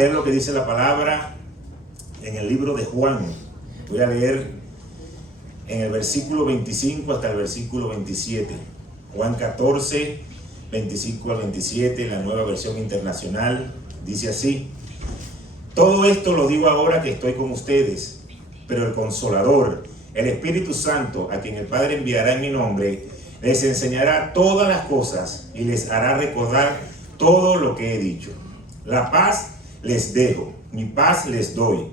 leer lo que dice la palabra en el libro de Juan. Voy a leer en el versículo 25 hasta el versículo 27. Juan 14, 25 al 27, en la Nueva Versión Internacional, dice así: todo esto lo digo ahora que estoy con ustedes, pero el Consolador, el Espíritu Santo, a quien el Padre enviará en mi nombre, les enseñará todas las cosas y les hará recordar todo lo que he dicho. La paz les dejo, mi paz les doy.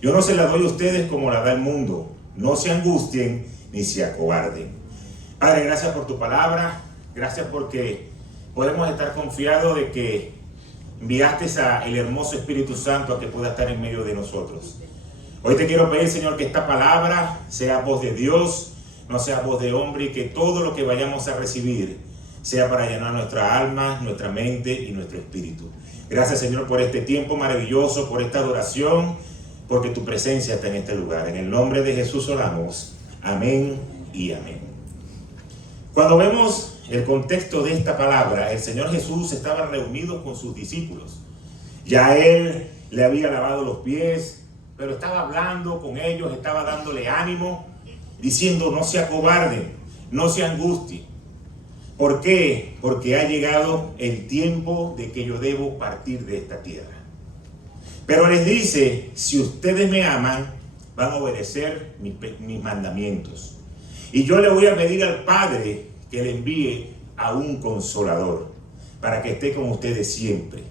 Yo no se la doy a ustedes como la da el mundo. No se angustien ni se acobarden. Padre, gracias por tu palabra. Gracias porque podemos estar confiados de que enviaste el hermoso Espíritu Santo a que pueda estar en medio de nosotros. Hoy te quiero pedir, Señor, que esta palabra sea voz de Dios, no sea voz de hombre, y que todo lo que vayamos a recibir sea para llenar nuestra alma, nuestra mente y nuestro espíritu. Gracias, Señor, por este tiempo maravilloso, por esta adoración, porque tu presencia está en este lugar. En el nombre de Jesús oramos. Amén y amén. Cuando vemos el contexto de esta palabra, el Señor Jesús estaba reunido con sus discípulos. Ya Él le había lavado los pies, pero estaba hablando con ellos, estaba dándole ánimo, diciendo: no se acobarden, no se angustien. ¿Por qué? Porque ha llegado el tiempo de que yo debo partir de esta tierra. Pero les dice: si ustedes me aman, van a obedecer mis mandamientos. Y yo le voy a pedir al Padre que le envíe a un Consolador para que esté con ustedes siempre.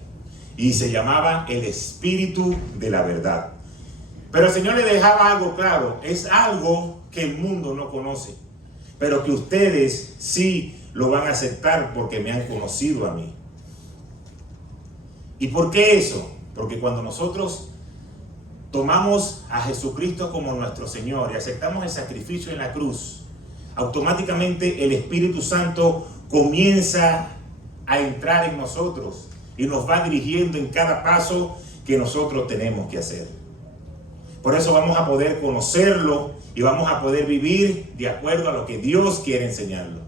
Y se llamaba el Espíritu de la verdad. Pero el Señor le dejaba algo claro: es algo que el mundo no conoce, pero que ustedes sí lo van a aceptar porque me han conocido a mí. ¿Y por qué eso? Porque cuando nosotros tomamos a Jesucristo como nuestro Señor y aceptamos el sacrificio en la cruz, automáticamente el Espíritu Santo comienza a entrar en nosotros y nos va dirigiendo en cada paso que nosotros tenemos que hacer. Por eso vamos a poder conocerlo y vamos a poder vivir de acuerdo a lo que Dios quiere enseñarlo.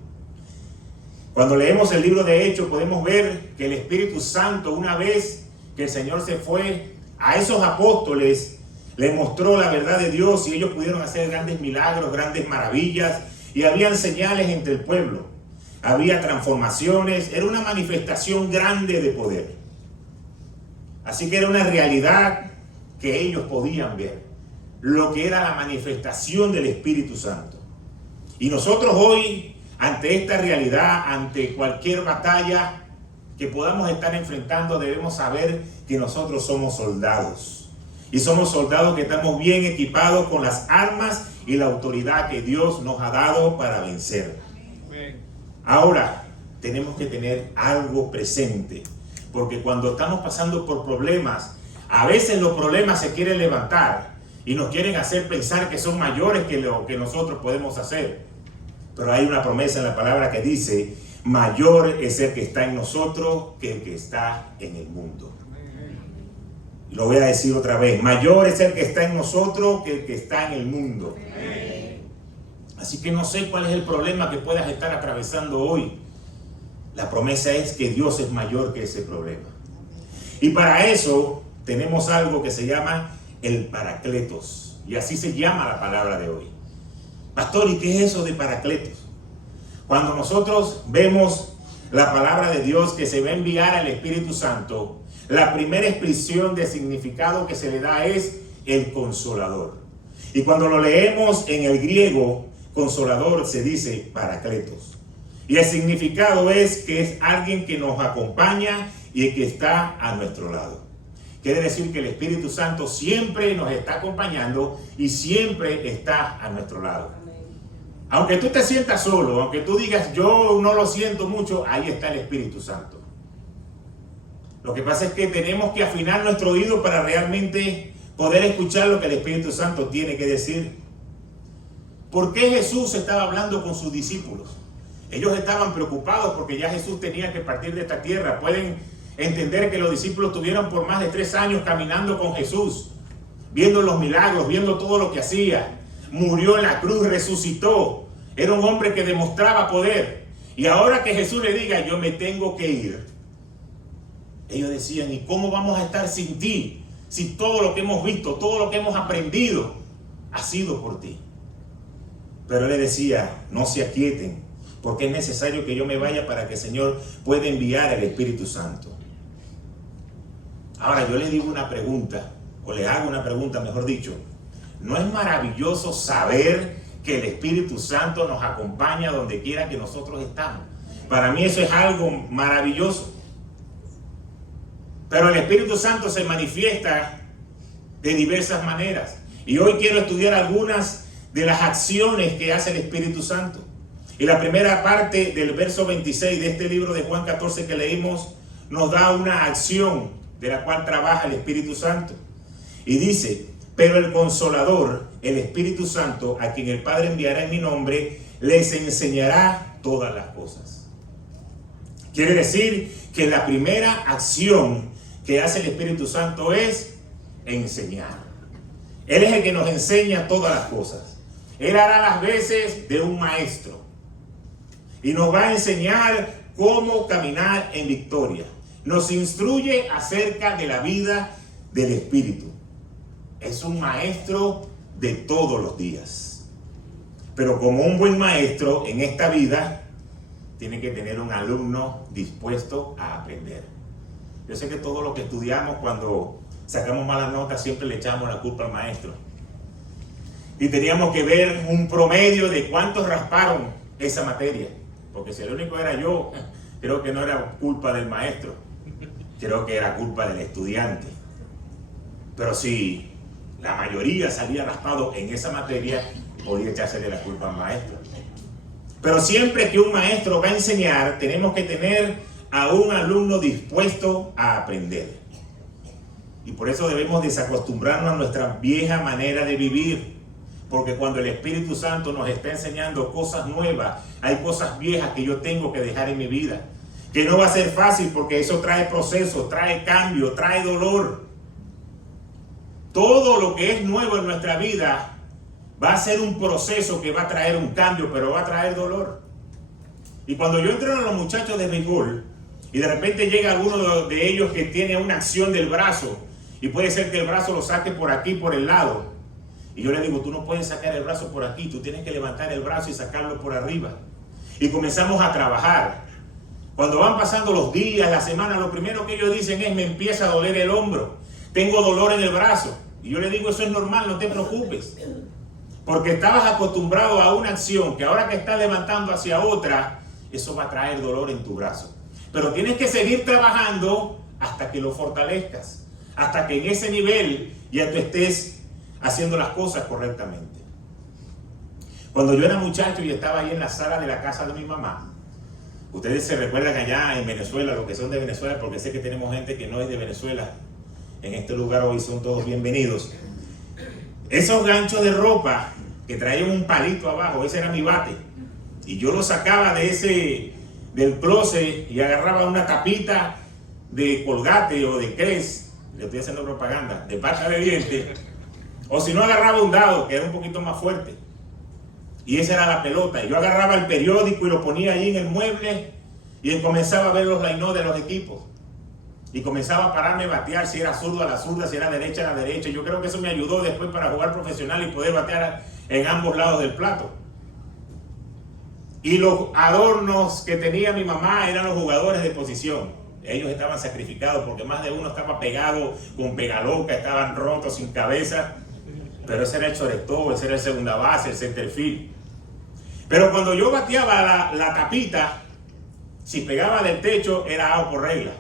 Cuando leemos el libro de Hechos podemos ver que el Espíritu Santo, una vez que el Señor se fue, a esos apóstoles les mostró la verdad de Dios y ellos pudieron hacer grandes milagros, grandes maravillas, y habían señales entre el pueblo. Había transformaciones, era una manifestación grande de poder. Así que era una realidad que ellos podían ver, lo que era la manifestación del Espíritu Santo. Y nosotros hoy, ante esta realidad, ante cualquier batalla que podamos estar enfrentando, debemos saber que nosotros somos soldados. Y somos soldados que estamos bien equipados con las armas y la autoridad que Dios nos ha dado para vencer. Ahora, tenemos que tener algo presente, porque cuando estamos pasando por problemas, a veces los problemas se quieren levantar y nos quieren hacer pensar que son mayores que lo que nosotros podemos hacer. Pero hay una promesa en la palabra que dice: mayor es el que está en nosotros que el que está en el mundo. Y lo voy a decir otra vez: mayor es el que está en nosotros que el que está en el mundo. Así que no sé cuál es el problema que puedas estar atravesando hoy. La promesa es que Dios es mayor que ese problema. Y para eso tenemos algo que se llama el Paracletos. Y así se llama la palabra de hoy. Pastor, ¿y qué es eso de Paracletos? Cuando nosotros vemos la palabra de Dios que se va a enviar al Espíritu Santo, la primera expresión de significado que se le da es el Consolador. Y cuando lo leemos en el griego, Consolador se dice Paracletos. Y el significado es que es alguien que nos acompaña y que está a nuestro lado. Quiere decir que el Espíritu Santo siempre nos está acompañando y siempre está a nuestro lado. Aunque tú te sientas solo, aunque tú digas yo no lo siento mucho, ahí está el Espíritu Santo. Lo que pasa es que tenemos que afinar nuestro oído para realmente poder escuchar lo que el Espíritu Santo tiene que decir. ¿Por qué Jesús estaba hablando con sus discípulos? Ellos estaban preocupados porque ya Jesús tenía que partir de esta tierra. Pueden entender que los discípulos tuvieron por más de 3 años caminando con Jesús, viendo los milagros, viendo todo lo que hacía. Murió en la cruz, resucitó. Era un hombre que demostraba poder. Y ahora que Jesús le diga, yo me tengo que ir, Ellos decían, ¿y cómo vamos a estar sin ti? Si todo lo que hemos visto, todo lo que hemos aprendido ha sido por ti. Pero él le decía, no se aquieten, porque es necesario que yo me vaya para que el Señor pueda enviar al Espíritu Santo. Ahora yo le digo una pregunta, o le hago una pregunta, mejor dicho. ¿No es maravilloso saber que el Espíritu Santo nos acompaña donde quiera que nosotros estamos? Para mí eso es algo maravilloso. Pero el Espíritu Santo se manifiesta de diversas maneras. Y hoy quiero estudiar algunas de las acciones que hace el Espíritu Santo. Y la primera parte del verso 26 de este libro de Juan 14 que leímos nos da una acción de la cual trabaja el Espíritu Santo. Y dice, pero el Consolador, el Espíritu Santo, a quien el Padre enviará en mi nombre, les enseñará todas las cosas. Quiere decir que la primera acción que hace el Espíritu Santo es enseñar. Él es el que nos enseña todas las cosas. Él hará las veces de un maestro y nos va a enseñar cómo caminar en victoria. Nos instruye acerca de la vida del Espíritu. Es un maestro de todos los días. Pero como un buen maestro en esta vida, tiene que tener un alumno dispuesto a aprender. Yo sé que todos los que estudiamos, cuando sacamos malas notas, siempre le echamos la culpa al maestro. Y teníamos que ver un promedio de cuántos rasparon esa materia. Porque si el único era yo, creo que no era culpa del maestro. Creo que era culpa del estudiante. Pero si la mayoría salía raspado en esa materia, podía echársele la culpa al maestro. Pero siempre que un maestro va a enseñar, tenemos que tener a un alumno dispuesto a aprender. Y por eso debemos desacostumbrarnos a nuestra vieja manera de vivir. Porque cuando el Espíritu Santo nos está enseñando cosas nuevas, hay cosas viejas que yo tengo que dejar en mi vida. Que no va a ser fácil porque eso trae proceso, trae cambio, trae dolor. Todo lo que es nuevo en nuestra vida va a ser un proceso que va a traer un cambio, pero va a traer dolor. Y cuando yo entreno a los muchachos de béisbol y de repente llega alguno de ellos que tiene una acción del brazo y puede ser que el brazo lo saque por aquí, por el lado. Y yo le digo, tú no puedes sacar el brazo por aquí, tú tienes que levantar el brazo y sacarlo por arriba. Y comenzamos a trabajar. Cuando van pasando los días, las semanas, lo primero que ellos dicen es, me empieza a doler el hombro, tengo dolor en el brazo. Y yo le digo, eso es normal, no te preocupes. Porque estabas acostumbrado a una acción que ahora que estás levantando hacia otra, eso va a traer dolor en tu brazo. Pero tienes que seguir trabajando hasta que lo fortalezcas. Hasta que en ese nivel ya tú estés haciendo las cosas correctamente. Cuando yo era muchacho y estaba ahí en la sala de la casa de mi mamá, ustedes se recuerdan allá en Venezuela, los que son de Venezuela, porque sé que tenemos gente que no es de Venezuela, en este lugar hoy son todos bienvenidos. Esos ganchos de ropa que traían un palito abajo, ese era mi bate. Y yo lo sacaba del closet y agarraba una tapita de Colgate o de Crest, le estoy haciendo propaganda, de pasta de diente. O si no, agarraba un dado que era un poquito más fuerte. Y esa era la pelota. Y yo agarraba el periódico y lo ponía ahí en el mueble y comenzaba a ver los line-up de los equipos. Y comenzaba a pararme a batear, si era zurdo a la zurda, si era derecha a la derecha. Yo creo que eso me ayudó después para jugar profesional y poder batear en ambos lados del plato. Y los adornos que tenía mi mamá eran los jugadores de posición. Ellos estaban sacrificados porque más de uno estaba pegado con pegaloca, estaban rotos, sin cabeza. Pero ese era el shortstop, ese era el segunda base, el center field. Pero cuando yo bateaba la tapita, si pegaba del techo era out por regla.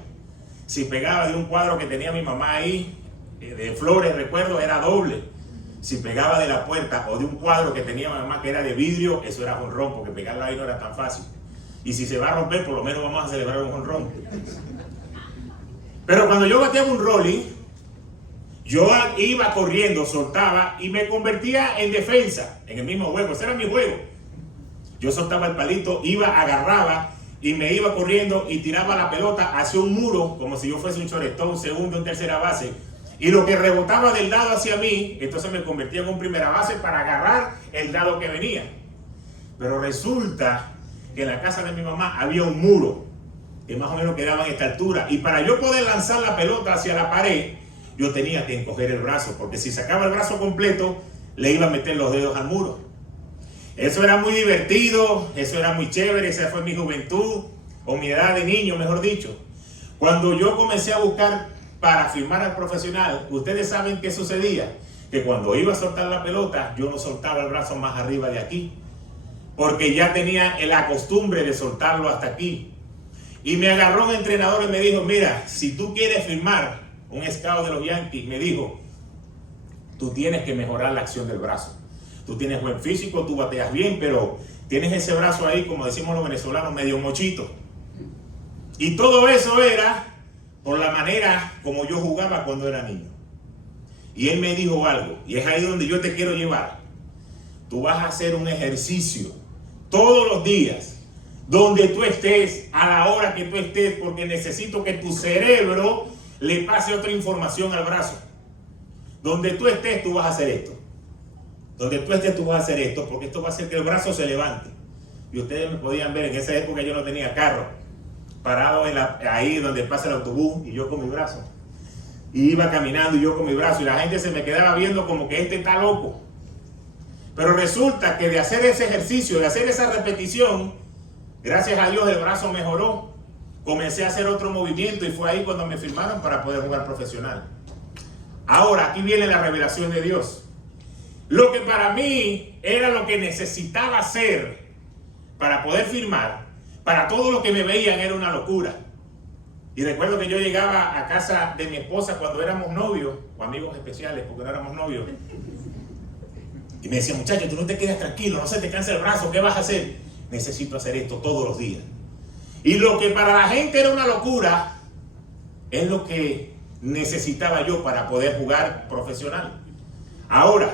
Si pegaba de un cuadro que tenía mi mamá ahí, de flores, recuerdo, era doble. Si pegaba de la puerta o de un cuadro que tenía mi mamá que era de vidrio, eso era jonrón, porque pegarlo ahí no era tan fácil. Y si se va a romper, por lo menos vamos a celebrar un jonrón. Pero cuando yo bateaba un rolling, yo iba corriendo, soltaba y me convertía en defensa, en el mismo juego. Ese era mi juego. Yo soltaba el palito, iba, agarraba y me iba corriendo y tiraba la pelota hacia un muro, como si yo fuese un shortstop, un segundo, en tercera base. Y lo que rebotaba del dado hacia mí, entonces me convertía en un primera base para agarrar el dado que venía. Pero resulta que en la casa de mi mamá había un muro. que más o menos quedaba en esta altura. Y para yo poder lanzar la pelota hacia la pared, yo tenía que encoger el brazo, porque si sacaba el brazo completo, le iba a meter los dedos al muro. Eso era muy divertido, eso era muy chévere, esa fue mi juventud, o mi edad de niño, mejor dicho. Cuando yo comencé a buscar para firmar al profesional, ustedes saben qué sucedía, que cuando iba a soltar la pelota, yo no soltaba el brazo más arriba de aquí, porque ya tenía la costumbre de soltarlo hasta aquí. Y me agarró un entrenador y me dijo, mira, si tú quieres firmar, un scout de los Yankees, me dijo, tú tienes que mejorar la acción del brazo. Tú tienes buen físico, tú bateas bien, pero tienes ese brazo ahí, como decimos los venezolanos, medio mochito. Y todo eso era por la manera como yo jugaba cuando era niño. Y él me dijo algo, y es ahí donde yo te quiero llevar. Tú vas a hacer un ejercicio todos los días, donde tú estés, a la hora que tú estés, porque necesito que tu cerebro le pase otra información al brazo. Donde tú estés, tú vas a hacer esto. Donde tú estés, tú vas a hacer esto, porque esto va a hacer que el brazo se levante. Y ustedes me podían ver, en esa época yo no tenía carro, parado ahí donde pasa el autobús, y yo con mi brazo. Y iba caminando y yo con mi brazo, y la gente se me quedaba viendo como que este está loco. Pero resulta que de hacer ese ejercicio, de hacer esa repetición, gracias a Dios el brazo mejoró. Comencé a hacer otro movimiento y fue ahí cuando me firmaron para poder jugar profesional. Ahora, aquí viene la revelación de Dios. Lo que para mí era lo que necesitaba hacer para poder firmar, para todos los que me veían era una locura. Y recuerdo que yo llegaba a casa de mi esposa cuando éramos novios, o amigos especiales porque no éramos novios, y me decía, muchacho, tú no te quedas tranquilo, no se te cansa el brazo, ¿qué vas a hacer? Necesito hacer esto todos los días. Y lo que para la gente era una locura, es lo que necesitaba yo para poder jugar profesional. Ahora,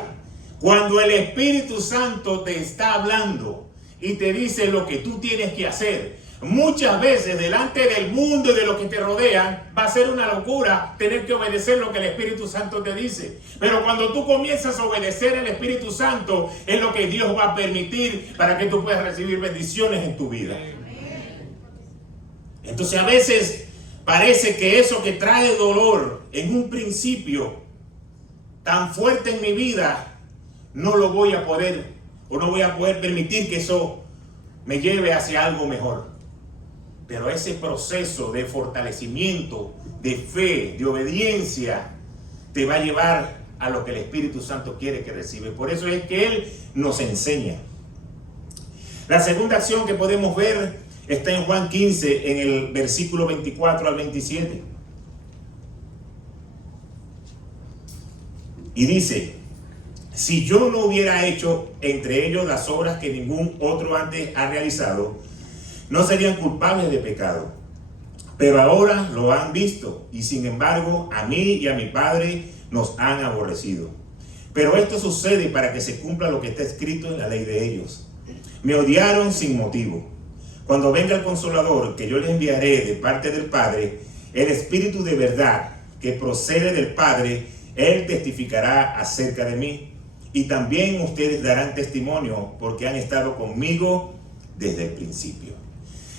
cuando el Espíritu Santo te está hablando y te dice lo que tú tienes que hacer, muchas veces delante del mundo y de lo que te rodean va a ser una locura tener que obedecer lo que el Espíritu Santo te dice. Pero cuando tú comienzas a obedecer al Espíritu Santo, es lo que Dios va a permitir para que tú puedas recibir bendiciones en tu vida. Entonces a veces parece que eso que trae dolor en un principio tan fuerte en mi vida, no lo voy a poder, o no voy a poder permitir que eso me lleve hacia algo mejor. Pero ese proceso de fortalecimiento, de fe, de obediencia, te va a llevar a lo que el Espíritu Santo quiere que recibe. Por eso es que Él nos enseña. La segunda acción que podemos ver está en Juan 15, en el versículo 24 al 27. Y dice, si yo no hubiera hecho entre ellos las obras que ningún otro antes ha realizado, no serían culpables de pecado. Pero ahora lo han visto, y sin embargo a mí y a mi Padre nos han aborrecido. Pero esto sucede para que se cumpla lo que está escrito en la ley de ellos. Me odiaron sin motivo. Cuando venga el Consolador, que yo les enviaré de parte del Padre, el Espíritu de verdad que procede del Padre, Él testificará acerca de mí. Y también ustedes darán testimonio porque han estado conmigo desde el principio.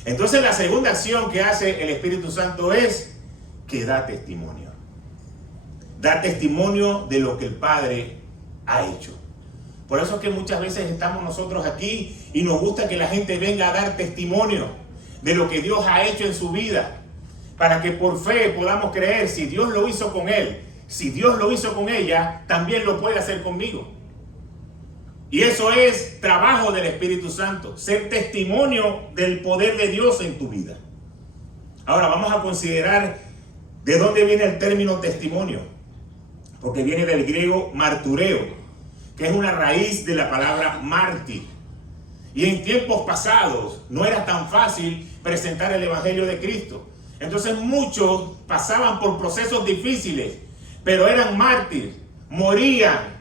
Entonces la segunda acción que hace el Espíritu Santo es que da testimonio. Da testimonio de lo que el Padre ha hecho. Por eso es que muchas veces estamos nosotros aquí y nos gusta que la gente venga a dar testimonio de lo que Dios ha hecho en su vida, para que por fe podamos creer, si Dios lo hizo con él, si Dios lo hizo con ella, también lo puede hacer conmigo. Y eso es trabajo del Espíritu Santo, ser testimonio del poder de Dios en tu vida. Ahora vamos a considerar de dónde viene el término testimonio, porque viene del griego martureo, que es una raíz de la palabra mártir. Y en tiempos pasados no era tan fácil presentar el Evangelio de Cristo. Entonces muchos pasaban por procesos difíciles, pero eran mártires, morían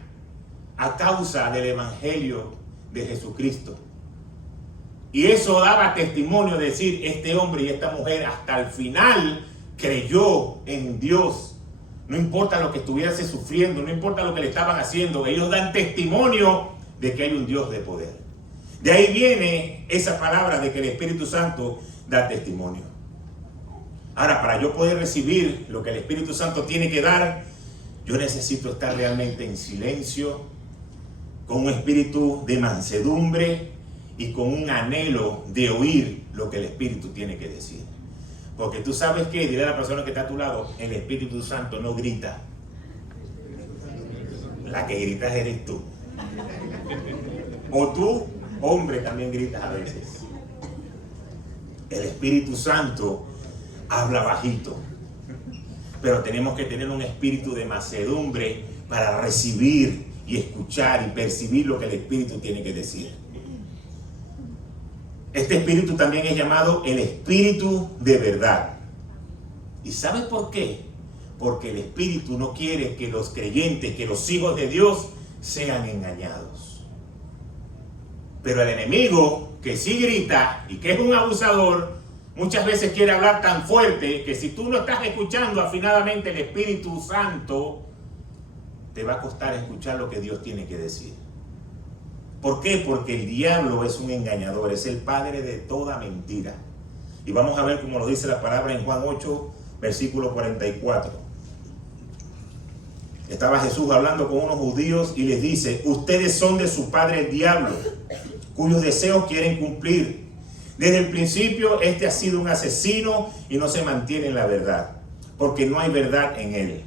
a causa del Evangelio de Jesucristo. Y eso daba testimonio de decir, este hombre y esta mujer hasta el final creyó en Dios. No importa lo que estuviese sufriendo, no importa lo que le estaban haciendo, ellos dan testimonio de que hay un Dios de poder. De ahí viene esa palabra de que el Espíritu Santo da testimonio. Ahora, para yo poder recibir lo que el Espíritu Santo tiene que dar, yo necesito estar realmente en silencio, con un espíritu de mansedumbre y con un anhelo de oír lo que el Espíritu tiene que decir. Porque tú sabes que, diré a la persona que está a tu lado, el Espíritu Santo no grita. La que gritas eres tú. O tú, hombre, también gritas a veces. El Espíritu Santo habla bajito. Pero tenemos que tener un espíritu de mansedumbre para recibir y escuchar y percibir lo que el Espíritu tiene que decir. Este espíritu también es llamado el espíritu de verdad. ¿Y sabes por qué? Porque el Espíritu no quiere que los creyentes, que los hijos de Dios sean engañados. Pero el enemigo, que sí grita y que es un abusador, muchas veces quiere hablar tan fuerte que si tú no estás escuchando afinadamente el Espíritu Santo, te va a costar escuchar lo que Dios tiene que decir. ¿Por qué? Porque el diablo es un engañador, es el padre de toda mentira. Y vamos a ver cómo lo dice la palabra en Juan 8, versículo 44. Estaba Jesús hablando con unos judíos y les dice: ustedes son de su padre el diablo, cuyos deseos quieren cumplir. Desde el principio este ha sido un asesino y no se mantiene en la verdad, porque no hay verdad en él.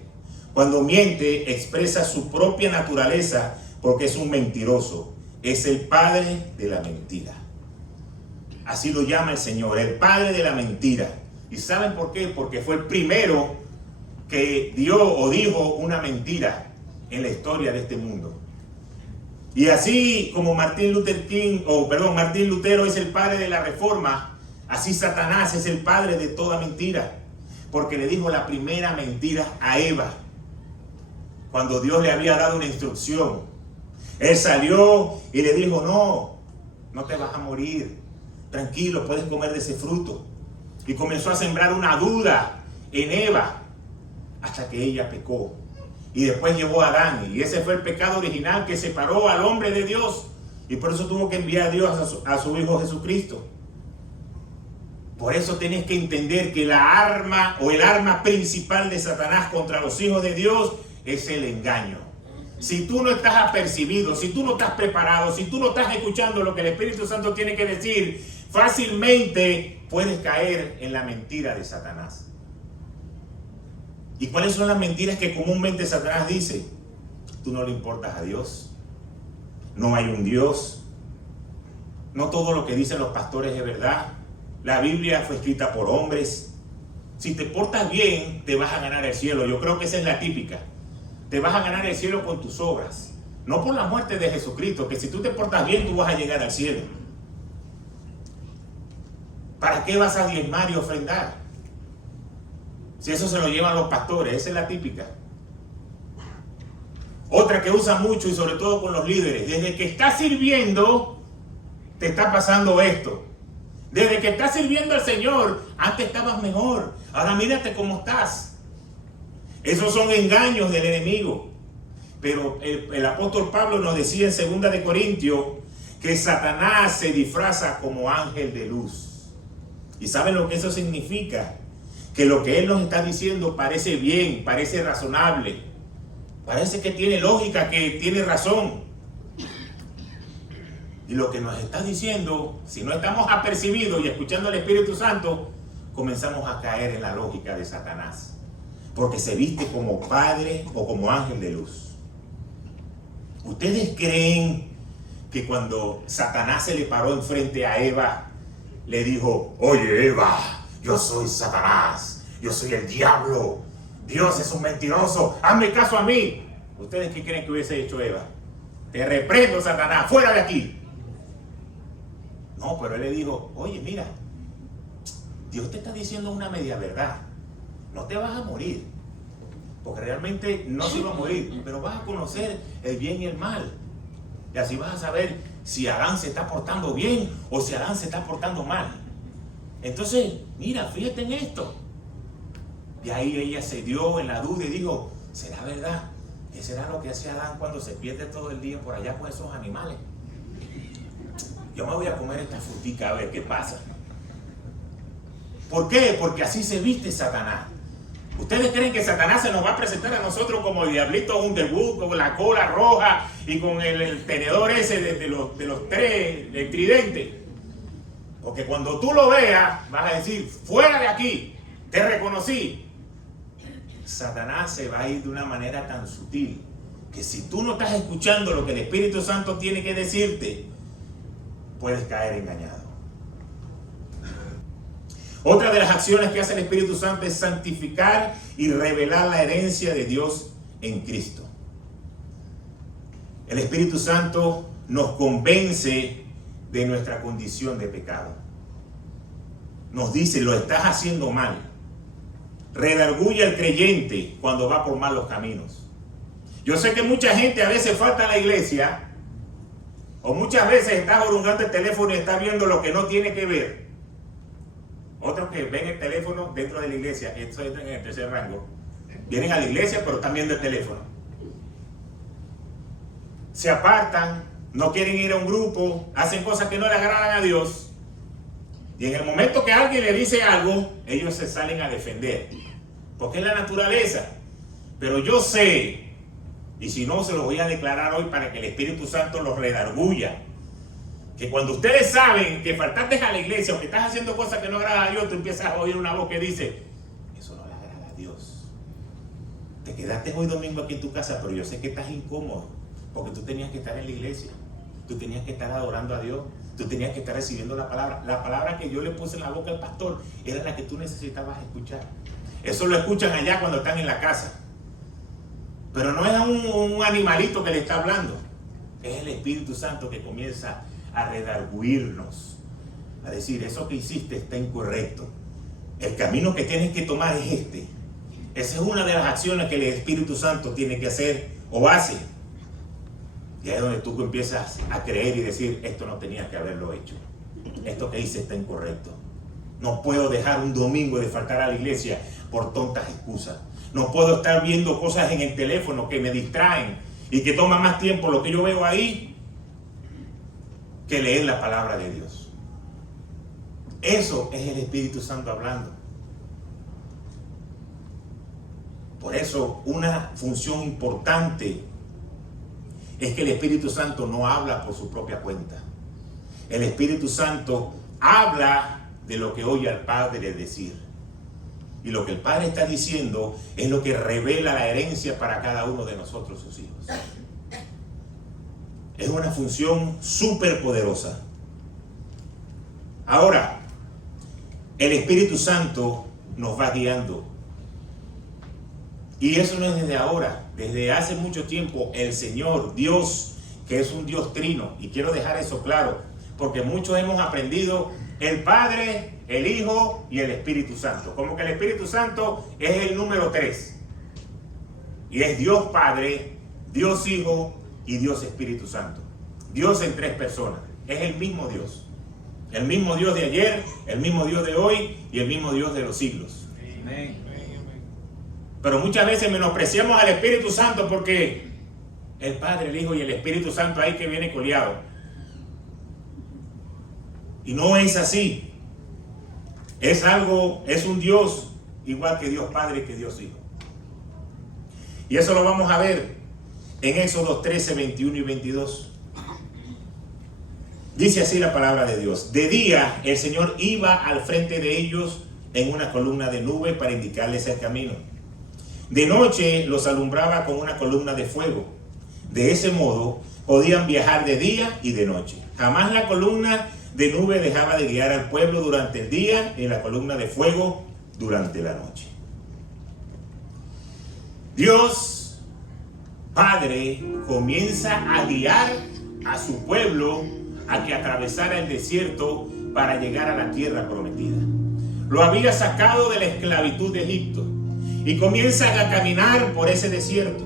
Cuando miente, expresa su propia naturaleza, porque es un mentiroso. Es el padre de la mentira. Así lo llama el Señor, el padre de la mentira. ¿Y saben por qué? Porque fue el primero que dio o dijo una mentira en la historia de este mundo. Y así como Martín Lutero es el padre de la Reforma, así Satanás es el padre de toda mentira, porque le dijo la primera mentira a Eva, cuando Dios le había dado una instrucción. Él salió y le dijo: no te vas a morir, tranquilo, puedes comer de ese fruto. Y comenzó a sembrar una duda en Eva, hasta que ella pecó. Y después llegó a Adán, y ese fue el pecado original que separó al hombre de Dios. Y por eso tuvo que enviar a Dios a su Hijo Jesucristo. Por eso tienes que entender que la arma o el arma principal de Satanás contra los hijos de Dios es el engaño. Si tú no estás apercibido, si tú no estás preparado, si tú no estás escuchando lo que el Espíritu Santo tiene que decir, fácilmente puedes caer en la mentira de Satanás. ¿Y cuáles son las mentiras que comúnmente Satanás dice? Tú no le importas a Dios. No hay un Dios. No todo lo que dicen los pastores es verdad. La Biblia fue escrita por hombres. Si te portas bien, te vas a ganar el cielo. Yo creo que esa es la típica. Te vas a ganar el cielo con tus obras. No por la muerte de Jesucristo, que si tú te portas bien, tú vas a llegar al cielo. ¿Para qué vas a diezmar y ofrendar? Si eso se lo llevan los pastores, esa es la típica. Otra que usa mucho y sobre todo con los líderes: desde que estás sirviendo, te está pasando esto. Desde que estás sirviendo al Señor, antes estabas mejor, ahora mírate cómo estás. Esos son engaños del enemigo. Pero el apóstol Pablo nos decía en 2 de Corintios que Satanás se disfraza como ángel de luz. ¿Y saben lo que eso significa? Que lo que él nos está diciendo parece bien, parece razonable, parece que tiene lógica, que tiene razón. Y lo que nos está diciendo, si no estamos apercibidos y escuchando al Espíritu Santo, comenzamos a caer en la lógica de Satanás. Porque se viste como padre o como ángel de luz. ¿Ustedes creen que cuando Satanás se le paró enfrente a Eva, le dijo: oye Eva, yo soy Satanás, yo soy el diablo, Dios es un mentiroso, hazme caso a mí? ¿Ustedes qué creen que hubiese hecho Eva? Te reprendo, Satanás, fuera de aquí. No, pero él le dijo: oye, mira, Dios te está diciendo una media verdad. No te vas a morir, porque realmente no se iba a morir, pero vas a conocer el bien y el mal. Y así vas a saber si Adán se está portando bien o si Adán se está portando mal. Entonces, mira, fíjate en esto. Y ahí ella se dio en la duda y dijo: ¿será verdad? ¿Qué será lo que hace Adán cuando se pierde todo el día por allá con esos animales? Yo me voy a comer esta frutica a ver qué pasa. ¿Por qué? Porque así se viste Satanás. ¿Ustedes creen que Satanás se nos va a presentar a nosotros como el diablito Underwood, con la cola roja y con el tenedor ese de los tres, el tridente? Porque cuando tú lo veas, vas a decir, fuera de aquí, te reconocí. Satanás se va a ir de una manera tan sutil que si tú no estás escuchando lo que el Espíritu Santo tiene que decirte, puedes caer engañado. Otra de las acciones que hace el Espíritu Santo es santificar y revelar la herencia de Dios en Cristo. El Espíritu Santo nos convence de nuestra condición de pecado. Nos dice, lo estás haciendo mal. Redarguye al creyente cuando va por malos caminos. Yo sé que mucha gente a veces falta a la iglesia, o muchas veces está orungando el teléfono y está viendo lo que no tiene que ver. Otros que ven el teléfono dentro de la iglesia, esto es en el tercer rango, vienen a la iglesia pero están viendo el teléfono. Se apartan, no quieren ir a un grupo, hacen cosas que no le agradan a Dios. Y en el momento que alguien le dice algo, ellos se salen a defender. Porque es la naturaleza. Pero yo sé, y si no se lo voy a declarar hoy para que el Espíritu Santo los redarguya, que cuando ustedes saben que faltaste a la iglesia o que estás haciendo cosas que no agradan a Dios, tú empiezas a oír una voz que dice, eso no le agrada a Dios. Te quedaste hoy domingo aquí en tu casa, pero yo sé que estás incómodo, porque tú tenías que estar en la iglesia, tú tenías que estar adorando a Dios, tú tenías que estar recibiendo la palabra. La palabra que yo le puse en la boca al pastor era la que tú necesitabas escuchar. Eso lo escuchan allá cuando están en la casa. Pero no es un animalito que le está hablando, es el Espíritu Santo que comienza a redarguirnos, a decir, eso que hiciste está incorrecto. El camino que tienes que tomar es este. Esa es una de las acciones que el Espíritu Santo tiene que hacer o hace. Y ahí es donde tú empiezas a creer y decir, esto no tenía que haberlo hecho. Esto que hice está incorrecto. No puedo dejar un domingo de faltar a la iglesia por tontas excusas. No puedo estar viendo cosas en el teléfono que me distraen y que toma más tiempo lo que yo veo ahí que leer la palabra de Dios. Eso es el Espíritu Santo hablando. Por eso una función importante es que el Espíritu Santo no habla por su propia cuenta. El Espíritu Santo habla de lo que oye al Padre decir. Y lo que el Padre está diciendo es lo que revela la herencia para cada uno de nosotros, sus hijos. Es una función súper poderosa. Ahora, el Espíritu Santo nos va guiando. Y eso no es desde ahora. Desde hace mucho tiempo el Señor, Dios, que es un Dios trino, y quiero dejar eso claro, porque muchos hemos aprendido el Padre, el Hijo y el Espíritu Santo. Como que el Espíritu Santo es el número 3. Y es Dios Padre, Dios Hijo y Dios Espíritu Santo. Dios en 3 personas. Es el mismo Dios. El mismo Dios de ayer, el mismo Dios de hoy y el mismo Dios de los siglos. Amén. Pero muchas veces menospreciamos al Espíritu Santo porque el Padre, el Hijo y el Espíritu Santo ahí que viene coleado. Y no es así. Es un Dios igual que Dios Padre y que Dios Hijo. Y eso lo vamos a ver en Éxodo 13, 21 y 22. Dice así la palabra de Dios. De día el Señor iba al frente de ellos en una columna de nube para indicarles el camino. De noche los alumbraba con una columna de fuego. De ese modo podían viajar de día y de noche. Jamás la columna de nube dejaba de guiar al pueblo durante el día y la columna de fuego durante la noche. Dios Padre comienza a guiar a su pueblo a que atravesara el desierto para llegar a la tierra prometida. Lo había sacado de la esclavitud de Egipto y comienza a caminar por ese desierto.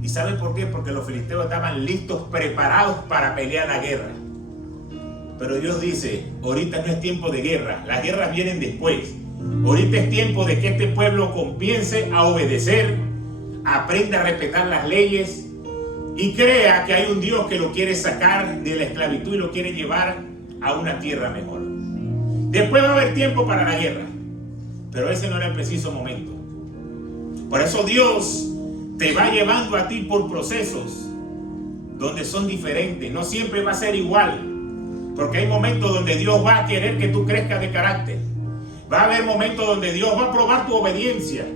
¿Y saben por qué? Porque los filisteos estaban listos, preparados para pelear la guerra. Pero Dios dice, ahorita no es tiempo de guerra, las guerras vienen después. Ahorita es tiempo de que este pueblo comience a obedecer, aprenda a respetar las leyes y crea que hay un Dios que lo quiere sacar de la esclavitud y lo quiere llevar a una tierra mejor. Después va a haber tiempo para la guerra. Pero ese no era el preciso momento. Por eso Dios te va llevando a ti por procesos donde son diferentes. No siempre va a ser igual. Porque hay momentos donde Dios va a querer que tú crezcas de carácter. Va a haber momentos donde Dios va a probar tu obediencia.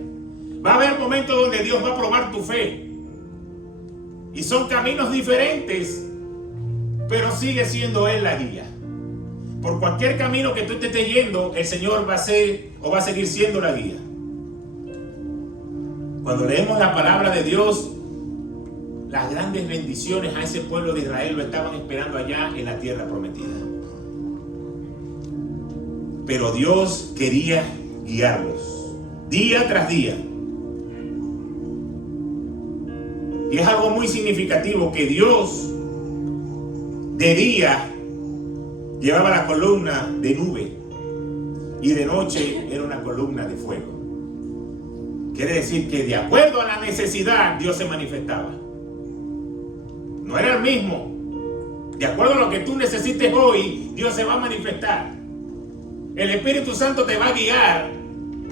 Va a haber momentos donde Dios va a probar tu fe. Y son caminos diferentes, pero sigue siendo Él la guía. Por cualquier camino que tú estés yendo, el Señor va a ser o va a seguir siendo la guía. Cuando leemos la palabra de Dios, las grandes bendiciones a ese pueblo de Israel lo estaban esperando allá en la tierra prometida. Pero Dios quería guiarlos día tras día. Y es algo muy significativo que Dios de día llevaba la columna de nube y de noche era una columna de fuego. Quiere decir que de acuerdo a la necesidad Dios se manifestaba. No era el mismo. De acuerdo a lo que tú necesites hoy, Dios se va a manifestar. El Espíritu Santo te va a guiar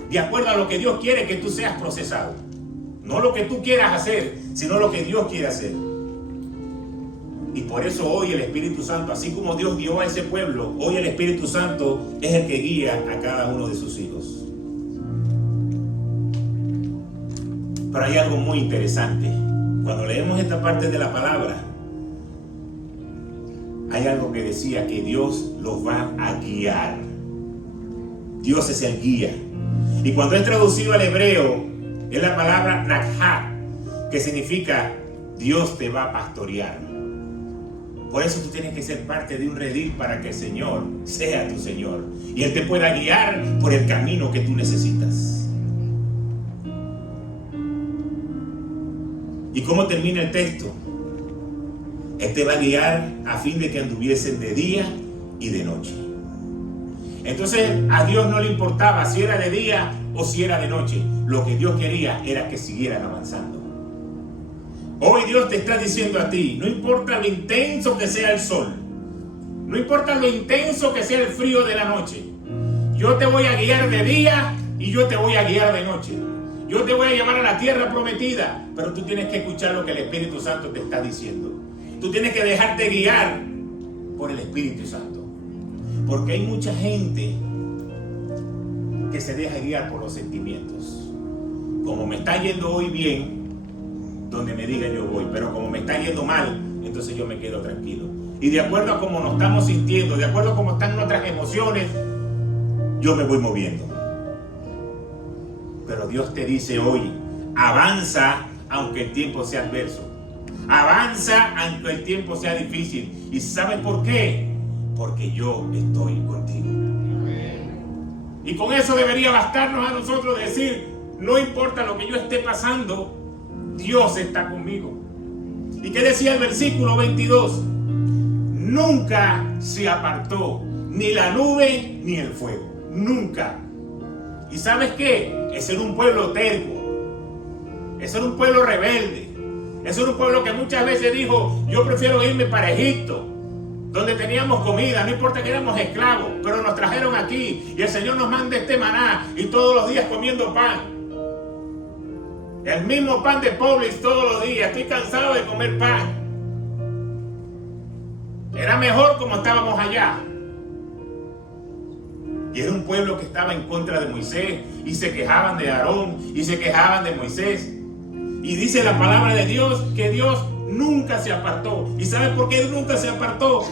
de acuerdo a lo que Dios quiere que tú seas procesado. No lo que tú quieras hacer, sino lo que Dios quiere hacer. Y por eso hoy el Espíritu Santo, así como Dios guió a ese pueblo, hoy el Espíritu Santo es el que guía a cada uno de sus hijos. Pero hay algo muy interesante. Cuando leemos esta parte de la palabra, hay algo que decía que Dios los va a guiar. Dios es el guía. Y cuando es traducido al hebreo, es la palabra Nakhar, que significa Dios te va a pastorear. Por eso tú tienes que ser parte de un redil para que el Señor sea tu Señor. Y Él te pueda guiar por el camino que tú necesitas. ¿Y cómo termina el texto? Él te va a guiar a fin de que anduviesen de día y de noche. Entonces a Dios no le importaba si era de día o si era de noche. Lo que Dios quería era que siguieran avanzando. Hoy Dios te está diciendo a ti, no importa lo intenso que sea el sol, no importa lo intenso que sea el frío de la noche, yo te voy a guiar de día y yo te voy a guiar de noche. Yo te voy a llevar a la tierra prometida, pero tú tienes que escuchar lo que el Espíritu Santo te está diciendo. Tú tienes que dejarte guiar por el Espíritu Santo. Porque hay mucha gente que se deja guiar por los sentimientos. Como me está yendo hoy bien, donde me diga yo voy. Pero como me está yendo mal, entonces yo me quedo tranquilo. Y de acuerdo a cómo nos estamos sintiendo, de acuerdo a cómo están nuestras emociones, yo me voy moviendo. Pero Dios te dice hoy, avanza aunque el tiempo sea adverso. Avanza aunque el tiempo sea difícil. ¿Y sabes por qué? Porque yo estoy contigo. Y con eso debería bastarnos a nosotros decir, no importa lo que yo esté pasando, Dios está conmigo. ¿Y qué decía el versículo 22? Nunca se apartó ni la nube ni el fuego. Nunca. ¿Y sabes qué? Ese era un pueblo terco. Ese era un pueblo rebelde. Ese era un pueblo que muchas veces dijo, yo prefiero irme para Egipto, donde teníamos comida, no importa que éramos esclavos, pero nos trajeron aquí y el Señor nos manda este maná y todos los días comiendo pan. El mismo pan de Publix todos los días, estoy cansado de comer pan. Era mejor como estábamos allá. Y era un pueblo que estaba en contra de Moisés y se quejaban de Aarón y se quejaban de Moisés. Y dice la palabra de Dios que Dios nunca se apartó. ¿Y sabes por qué nunca se apartó?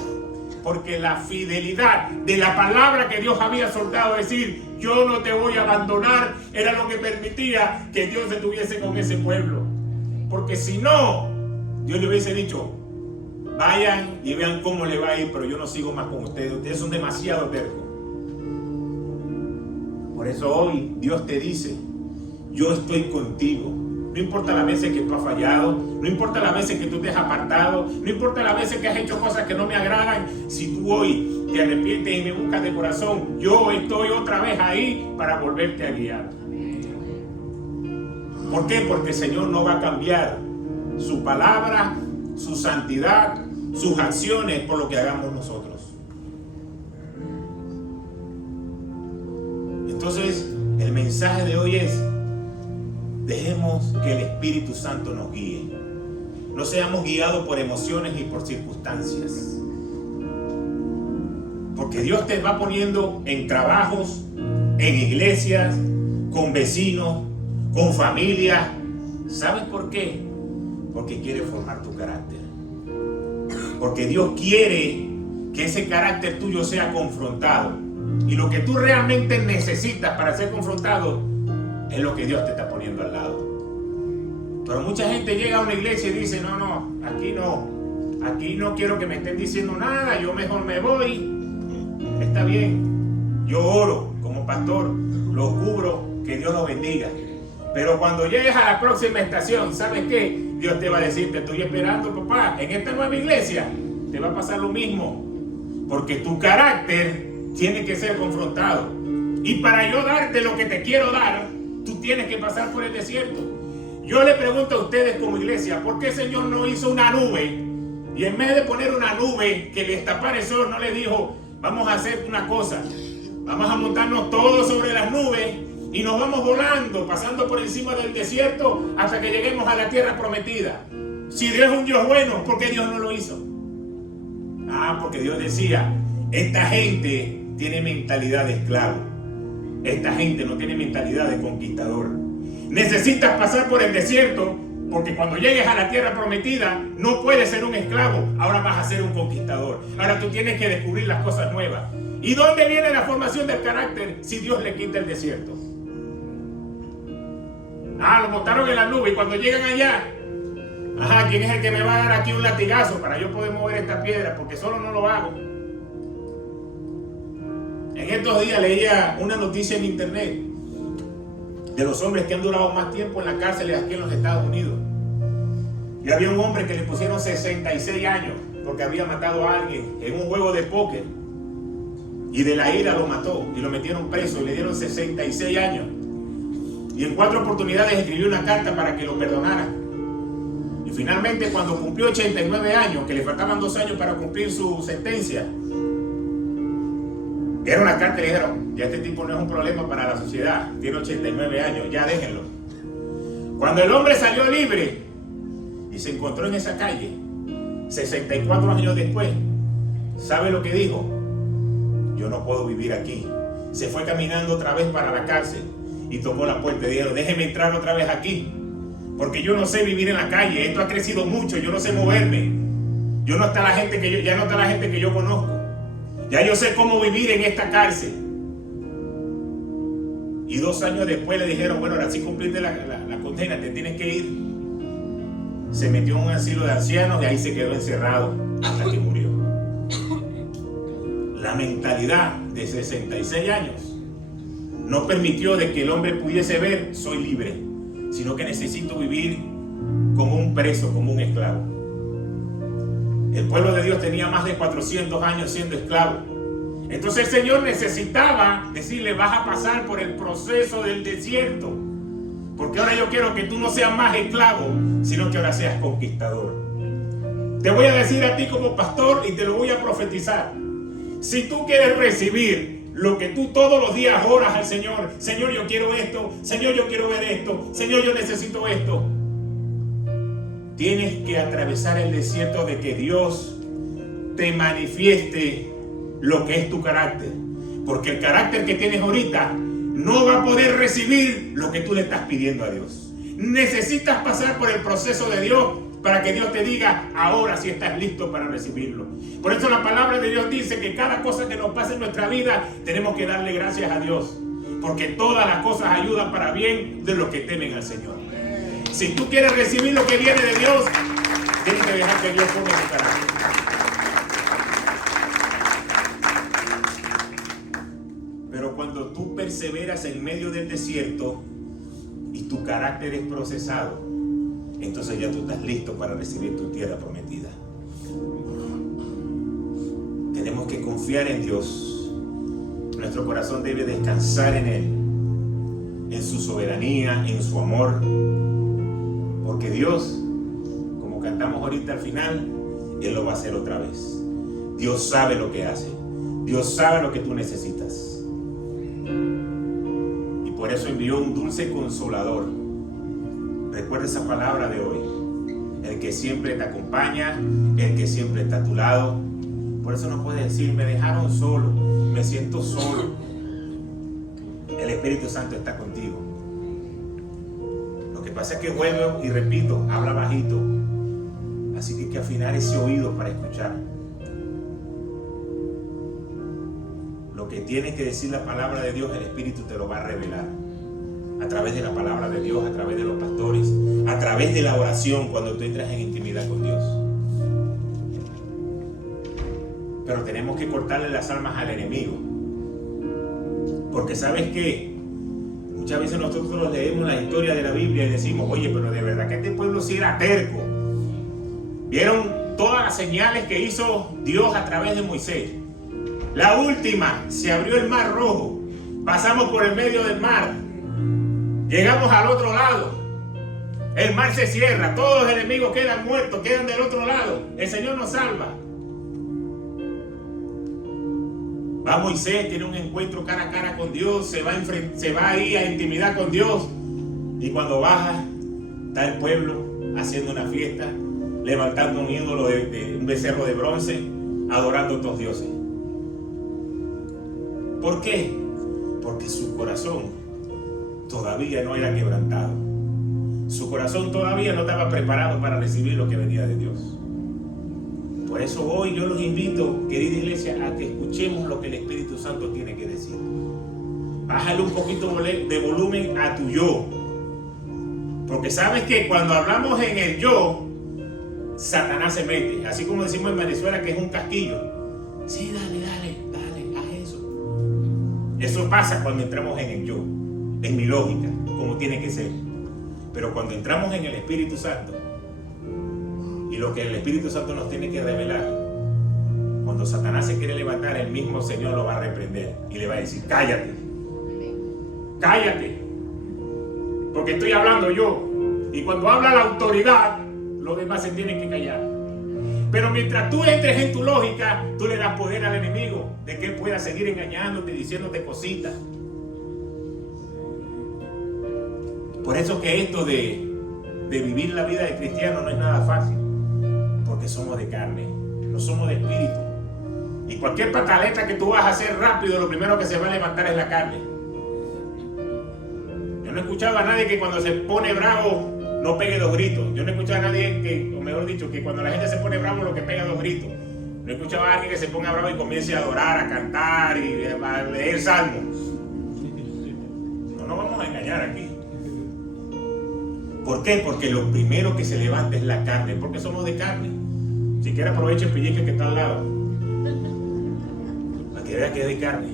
Porque la fidelidad de la palabra que Dios había soltado, decir, yo no te voy a abandonar, era lo que permitía que Dios estuviese con ese pueblo. Porque si no, Dios le hubiese dicho, vayan y vean cómo le va a ir, pero yo no sigo más con ustedes. Ustedes son demasiado tercos. Por eso hoy Dios te dice, yo estoy contigo. No importa las veces que tú has fallado, no importa las veces que tú te has apartado, no importa las veces que has hecho cosas que no me agradan. Si tú hoy te arrepientes y me buscas de corazón, yo estoy otra vez ahí para volverte a guiar. ¿Por qué? Porque el Señor no va a cambiar su palabra, su santidad, sus acciones por lo que hagamos nosotros. Entonces, el mensaje de hoy es: dejemos que el Espíritu Santo nos guíe. No seamos guiados por emociones ni por circunstancias. Porque Dios te va poniendo en trabajos, en iglesias, con vecinos, con familia. ¿Sabes por qué? Porque quiere formar tu carácter. Porque Dios quiere que ese carácter tuyo sea confrontado. Y lo que tú realmente necesitas para ser confrontado es lo que Dios te está poniendo al lado. Pero mucha gente llega a una iglesia y dice: no, aquí no quiero que me estén diciendo nada, yo mejor me voy. Está bien, yo oro como pastor, los cubro, que Dios los bendiga. Pero cuando llegues a la próxima estación, ¿sabes qué? Dios te va a decir: te estoy esperando, papá, en esta nueva iglesia te va a pasar lo mismo. Porque tu carácter tiene que ser confrontado. Y para yo darte lo que te quiero dar, tú tienes que pasar por el desierto. Yo le pregunto a ustedes como iglesia: ¿por qué el Señor no hizo una nube? Y en vez de poner una nube que les tapara el sol, no le dijo: vamos a hacer una cosa, vamos a montarnos todos sobre las nubes y nos vamos volando, pasando por encima del desierto hasta que lleguemos a la tierra prometida. Si Dios es un Dios bueno, ¿por qué Dios no lo hizo? Porque Dios decía: esta gente tiene mentalidad de esclavo. Esta gente no tiene mentalidad de conquistador. Necesitas pasar por el desierto, porque cuando llegues a la tierra prometida no puedes ser un esclavo, ahora vas a ser un conquistador. Ahora tú tienes que descubrir las cosas nuevas. ¿Y dónde viene la formación del carácter si Dios le quita el desierto? Lo montaron en la nube y cuando llegan allá, ¿quién es el que me va a dar aquí un latigazo para yo poder mover esta piedra? Porque solo no lo hago. En estos días leía una noticia en internet de los hombres que han durado más tiempo en la cárcel aquí en los Estados Unidos. Y había un hombre que le pusieron 66 años porque había matado a alguien en un juego de póker. Y de la ira lo mató y lo metieron preso y le dieron 66 años. Y en 4 oportunidades escribió una carta para que lo perdonaran. Y finalmente, cuando cumplió 89 años, que le faltaban 2 años para cumplir su sentencia, dieron la carta y le dijeron: ya este tipo no es un problema para la sociedad, tiene 89 años, ya déjenlo. Cuando el hombre salió libre y se encontró en esa calle 64 años después, ¿sabe lo que dijo? Yo no puedo vivir aquí. Se fue caminando otra vez para la cárcel y tocó la puerta y dijo: déjeme entrar otra vez aquí, porque yo no sé vivir en la calle, esto ha crecido mucho, yo no sé moverme, ya no está la gente que yo conozco, ya yo sé cómo vivir en esta cárcel. Y 2 años después le dijeron: bueno, ahora sí cumpliste la condena, te tienes que ir. Se metió en un asilo de ancianos y ahí se quedó encerrado hasta que murió. La mentalidad de 66 años no permitió de que el hombre pudiese ver: soy libre, sino que necesito vivir como un preso, como un esclavo. El pueblo de Dios tenía más de 400 años siendo esclavo. Entonces el Señor necesitaba decirle: vas a pasar por el proceso del desierto, porque ahora yo quiero que tú no seas más esclavo, sino que ahora seas conquistador. Te voy a decir a ti como pastor y te lo voy a profetizar: si tú quieres recibir lo que tú todos los días oras al Señor: Señor, yo quiero esto, Señor, yo quiero ver esto, Señor, yo necesito esto, tienes que atravesar el desierto de que Dios te manifieste lo que es tu carácter. Porque el carácter que tienes ahorita no va a poder recibir lo que tú le estás pidiendo a Dios. Necesitas pasar por el proceso de Dios para que Dios te diga: ahora sí estás listo para recibirlo. Por eso la palabra de Dios dice que cada cosa que nos pasa en nuestra vida tenemos que darle gracias a Dios, porque todas las cosas ayudan para bien de los que temen al Señor. Si tú quieres recibir lo que viene de Dios, tienes que dejar que Dios ponga tu carácter. Pero cuando tú perseveras en medio del desierto y tu carácter es procesado, entonces ya tú estás listo para recibir tu tierra prometida. Tenemos que confiar en Dios. Nuestro corazón debe descansar en Él, en su soberanía, en su amor. Porque Dios, como cantamos ahorita al final, Él lo va a hacer otra vez. Dios sabe lo que hace. Dios sabe lo que tú necesitas. por eso envió un dulce consolador. Recuerda esa palabra de hoy. El que siempre te acompaña, el que siempre está a tu lado. Por eso no puedes decir, me dejaron solo, me siento solo. El Espíritu Santo está contigo. Lo que pasa es que vuelvo y repito, habla bajito. Así que hay que afinar ese oído para escuchar. Lo que tiene que decir la palabra de Dios, el Espíritu te lo va a revelar. A través de la palabra de Dios, a través de los pastores, a través de la oración cuando tú entras en intimidad con Dios. Pero tenemos que cortarle las almas al enemigo. Porque ¿sabes qué? Muchas veces nosotros leemos la historia de la Biblia y decimos, oye, pero de verdad que este pueblo sí era terco. Vieron todas las señales que hizo Dios a través de Moisés. La última, se abrió el mar rojo. Pasamos por el medio del mar. Llegamos al otro lado. El mar se cierra. Todos los enemigos quedan muertos, quedan del otro lado. El Señor nos salva. Va Moisés, tiene un encuentro cara a cara con Dios. Se va ahí a intimidad con Dios. Y cuando baja, está el pueblo haciendo una fiesta, levantando un ídolo de un becerro de bronce, adorando a otros dioses. ¿Por qué? Porque su corazón todavía no era quebrantado. Su corazón todavía no estaba preparado para recibir lo que venía de Dios. Por eso hoy yo los invito, querida iglesia, a que escuchemos lo que el Espíritu Santo tiene que decir. Bájale un poquito de volumen a tu yo. Porque sabes que cuando hablamos en el yo, Satanás se mete. Así como decimos en Venezuela que es un casquillo. Sí, dale, haz eso. Eso pasa cuando entramos en el yo, en mi lógica, como tiene que ser. Pero cuando entramos en el Espíritu Santo, y lo que el Espíritu Santo nos tiene que revelar, cuando Satanás se quiere levantar, el mismo Señor lo va a reprender y le va a decir, cállate, porque estoy hablando yo. Y cuando habla la autoridad, los demás se tienen que callar. Pero mientras tú entres en tu lógica, tú le das poder al enemigo de que él pueda seguir engañándote, diciéndote cositas. Por eso que esto de vivir la vida de cristiano no es nada fácil. Porque somos de carne, no somos de espíritu. Y cualquier pataleta que tú vas a hacer rápido, lo primero que se va a levantar es la carne. Yo no he escuchado a nadie que cuando se pone bravo no pegue 2 gritos. Yo no he escuchado a nadie que, o mejor dicho, que cuando la gente se pone bravo lo que pega 2 gritos. No he escuchado a alguien que se ponga bravo y comience a adorar, a cantar y a leer salmos. No nos vamos a engañar aquí. ¿Por qué? Porque lo primero que se levanta es la carne, porque somos de carne. Si quiere aproveche el pellizco que está al lado, para que vea que es de carne.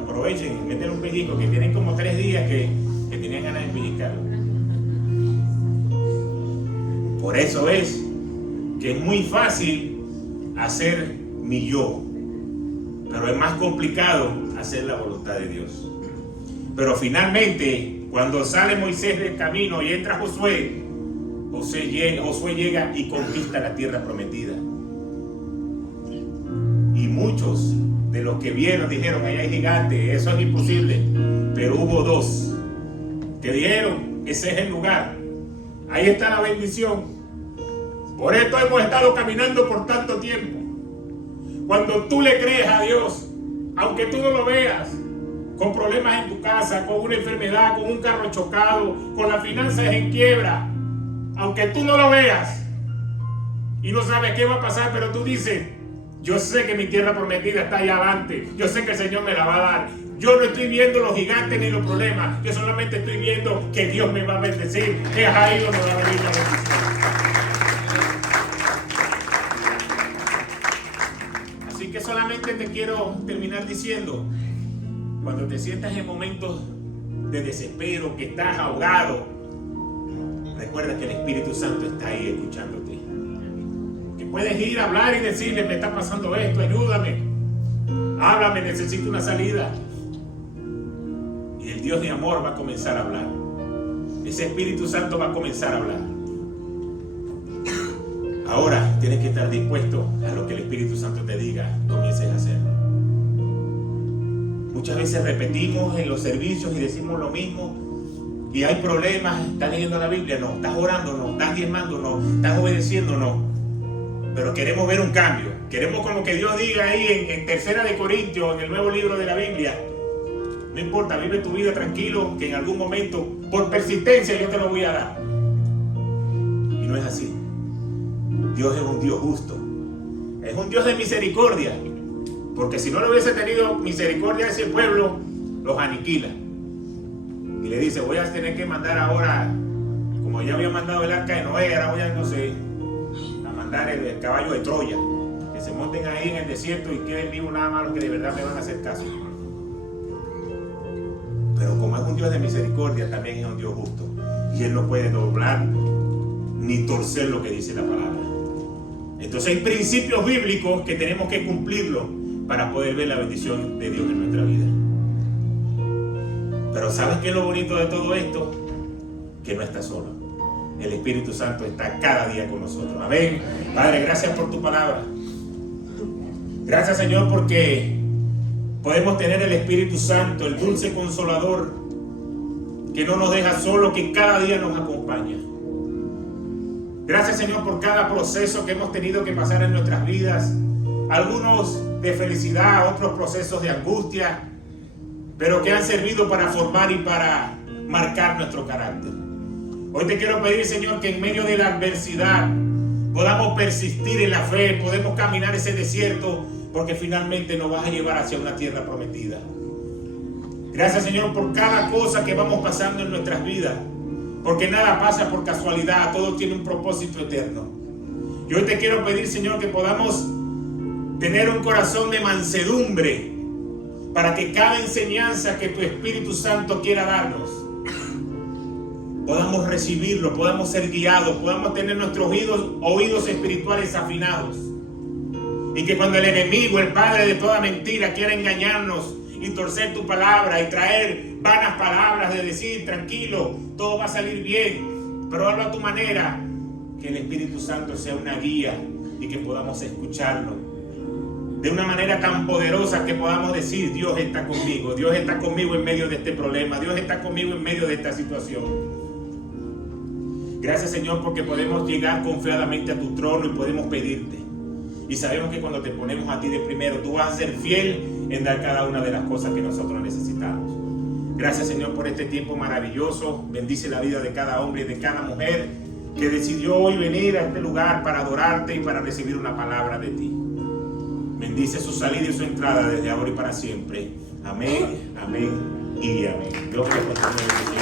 Aprovechen, meten un pellizco, que tienen como 3 días que tenían ganas de pellizcarlo. Por eso es que es muy fácil hacer mi yo, pero es más complicado hacer la voluntad de Dios. Pero finalmente, cuando sale Moisés del camino y entra Josué llega y conquista la tierra prometida. Y muchos de los que vieron dijeron, allá hay gigantes, eso es imposible. Pero hubo 2 que dijeron, ese es el lugar, ahí está la bendición. Por esto hemos estado caminando por tanto tiempo. Cuando tú le crees a Dios, aunque tú no lo veas, con problemas en tu casa, con una enfermedad, con un carro chocado, con las finanzas en quiebra, aunque tú no lo veas y no sabes qué va a pasar, pero tú dices, yo sé que mi tierra prometida está allá adelante, yo sé que el Señor me la va a dar. Yo no estoy viendo los gigantes ni los problemas, yo solamente estoy viendo que Dios me va a bendecir. Es ahí donde va a venir la bendición. Así que solamente te quiero terminar diciendo, cuando te sientas en momentos de desespero, que estás ahogado, recuerda que el Espíritu Santo está ahí escuchándote. Que puedes ir a hablar y decirle, me está pasando esto, ayúdame. Háblame, necesito una salida. Y el Dios de amor va a comenzar a hablar. Ese Espíritu Santo va a comenzar a hablar. Ahora tienes que estar dispuesto a lo que el Espíritu Santo te diga, comiences a hacer. Muchas veces repetimos en los servicios y decimos lo mismo. Y hay problemas. ¿Estás leyendo la Biblia? No. ¿Estás orando? No. ¿Estás diezmando? No. ¿Estás obedeciendo? No. Pero queremos ver un cambio. Queremos como que Dios diga ahí en 2 de Corintios, en el nuevo libro de la Biblia. No importa, vive tu vida tranquilo, que en algún momento, por persistencia, yo te lo voy a dar. Y no es así. Dios es un Dios justo. Es un Dios de misericordia. Porque si no le hubiese tenido misericordia a ese pueblo, los aniquila. Y le dice, voy a tener que mandar ahora, como ya había mandado el arca de Noé, ahora voy a, no sé, a mandar el caballo de Troya. Que se monten ahí en el desierto y queden vivos nada más los que de verdad me van a hacer caso. Pero como es un Dios de misericordia, también es un Dios justo. Y Él no puede doblar ni torcer lo que dice la palabra. Entonces hay principios bíblicos que tenemos que cumplirlos para poder ver la bendición de Dios en nuestra vida. Pero ¿sabes qué es lo bonito de todo esto? Que no estás solo. El Espíritu Santo está cada día con nosotros. Amén. Padre, gracias por tu palabra. Gracias, Señor, porque podemos tener el Espíritu Santo, el dulce consolador, que no nos deja solo, que cada día nos acompaña. Gracias, Señor, por cada proceso que hemos tenido que pasar en nuestras vidas. Algunos de felicidad, otros procesos de angustia, pero que han servido para formar y para marcar nuestro carácter. Hoy te quiero pedir, Señor, que en medio de la adversidad podamos persistir en la fe, podemos caminar ese desierto, porque finalmente nos vas a llevar hacia una tierra prometida. Gracias, Señor, por cada cosa que vamos pasando en nuestras vidas, porque nada pasa por casualidad, todo tiene un propósito eterno. Y hoy te quiero pedir, Señor, que podamos tener un corazón de mansedumbre, para que cada enseñanza que tu Espíritu Santo quiera darnos, podamos recibirlo, podamos ser guiados, podamos tener nuestros oídos espirituales afinados. Y que cuando el enemigo, el padre de toda mentira, quiera engañarnos y torcer tu palabra y traer vanas palabras de decir, tranquilo, todo va a salir bien, pero hazlo a tu manera, que el Espíritu Santo sea una guía y que podamos escucharlo de una manera tan poderosa que podamos decir, Dios está conmigo en medio de este problema, Dios está conmigo en medio de esta situación. Gracias, Señor, porque podemos llegar confiadamente a tu trono y podemos pedirte. Y sabemos que cuando te ponemos a ti de primero, tú vas a ser fiel en dar cada una de las cosas que nosotros necesitamos. Gracias, Señor, por este tiempo maravilloso. Bendice la vida de cada hombre y de cada mujer que decidió hoy venir a este lugar para adorarte y para recibir una palabra de ti. Bendice su salida y su entrada desde ahora y para siempre. Amén, amén y amén. Dios te bendiga.